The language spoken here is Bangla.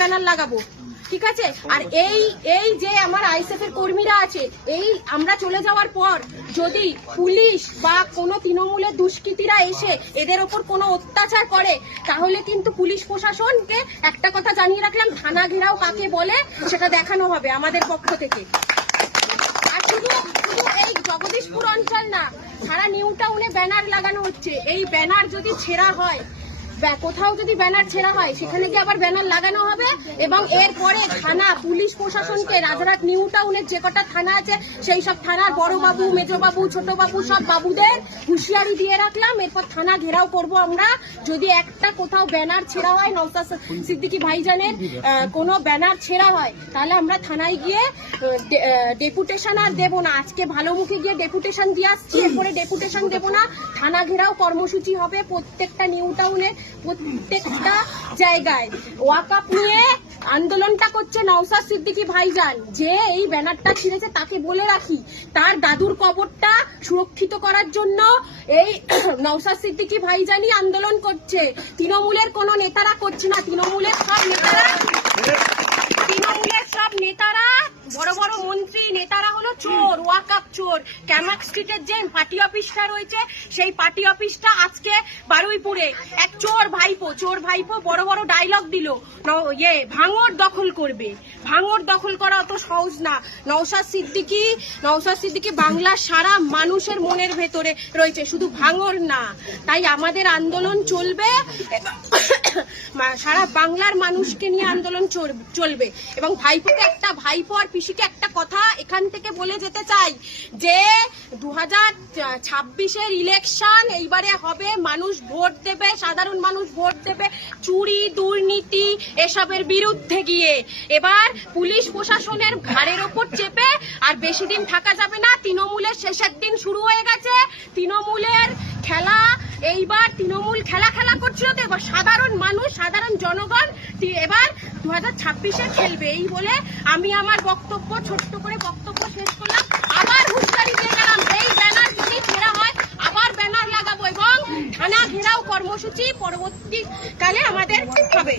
ব্যানার লাগাবো, ঠিক আছে? আর এই যে আমার আইএসএফ এর কর্মীরা আছে, এই আমরা চলে যাওয়ার পর যদি পুলিশ বা কোনো তৃণমূলের দুষ্কৃতীরা এসে এদের ওপর কোনো অত্যাচার করে, তাহলে কিন্তু পুলিশ প্রশাসনকে একটা কথা জানিয়ে রাখলাম, থানা ঘেরাও কাকে বলে সেটা দেখানো হবে আমাদের পক্ষ থেকে। আর শুধু এই জগদীশপুর অঞ্চল না, সারা নিউ টাউনে ব্যানার লাগানো হচ্ছে। এই ব্যানার যদি ছেঁড়া হয়, কোথাও যদি ব্যানার ছেঁড়া হয়, সেখানে গিয়ে আবার ব্যানার লাগানো হবে। এবং এরপরে থানা পুলিশ প্রশাসনকে, রাজারহাট নিউ টাউনের যে কটা থানা আছে সেই সব থানার বড় বাবু, মেজো বাবু, ছোট বাবু সব বাবুদের হুঁশিয়ারি দিয়ে রাখলাম। এরপর থানা ঘেরাও করব আমরা। যদি একটা কোথাও ব্যানার ছেঁড়া হয়, নওশাদ সিদ্দিকী ভাইজানের কোনো ব্যানার ছেঁড়া হয়, তাহলে আমরা থানায় গিয়ে ডেপুটেশন আর দেবো না। আজকে ভালো মুখে গিয়ে ডেপুটেশন দিয়ে আসছি, এরপরে ডেপুটেশন দেবো না। থানা ঘেরাও কর্মসূচি হবে প্রত্যেকটা নিউ টাউনে, প্রত্যেকটা জায়গায়। ওয়াকআপ নিয়ে আন্দোলনটা করছে নওশাদ সিদ্দিকী ভাইজান। যে এই ব্যানারটা ছিঁড়েছে তাকে বলে রাখি, তার দাদুর কবরটা সুরক্ষিত করার জন্য এই নওশাদ সিদ্দিকী ভাইজানই আন্দোলন করছে। তৃণমূলের কোনো নেতারা করছে না। তৃণমূলের সব নেতারা বড় বড় মন্ত্রী নেতারা হলো চোর, ওয়াকআপ চোর। ক্যামাক স্ট্রিটের যে পার্টি অফিসটা রয়েছে, সেই পার্টি অফিসটা আজকে বারুইপুরে এক চোর ভাইপো বড় বড় ডায়লগ দিল, ভাঙড় দখল করবে। ভাঙড় দখল করা অত সহজ না। নওশাদ সিদ্দিকী বাংলার সারা মানুষের মনের ভেতরে রয়েছে, শুধু ভাঙড় না। তাই আমাদের আন্দোলন চলবে, সারা বাংলার মানুষকে নিয়ে আন্দোলন চলবে। এবং ভাইপো আর পিসিকে একটা কথা এখান থেকে বলে যেতে চাই, যে 2026-এর ইলেকশন এইবারে হবে, মানুষ ভোট দেবে, সাধারণ মানুষ ভোট দেবে চুরি, দুর্নীতি এসবের বিরুদ্ধে গিয়ে। এবার পুলিশ প্রশাসনের ঘাড়ের ওপর চেপে আর বেশি দিন থাকা যাবে না। তৃণমূলের শেষের দিন শুরু হয়ে গেছে। তৃণমূলের খেলা, এইবার তৃণমূল খেলা করছিল, তো এবার সাধারণ মানুষ, সাধারণ জনগণ এবার 2026-এ খেলবে। এই বলে আমি আমার ছোট্ট করে বক্তব্য শেষ করলাম। আবার হুঁশিয়ারি দিয়ে গেলাম, এই ব্যানার যদি ছেঁড়া হয় আবার ব্যানার লাগাবো এবং থানা ঘেরাও কর্মসূচি পরবর্তীকালে আমাদের হবে।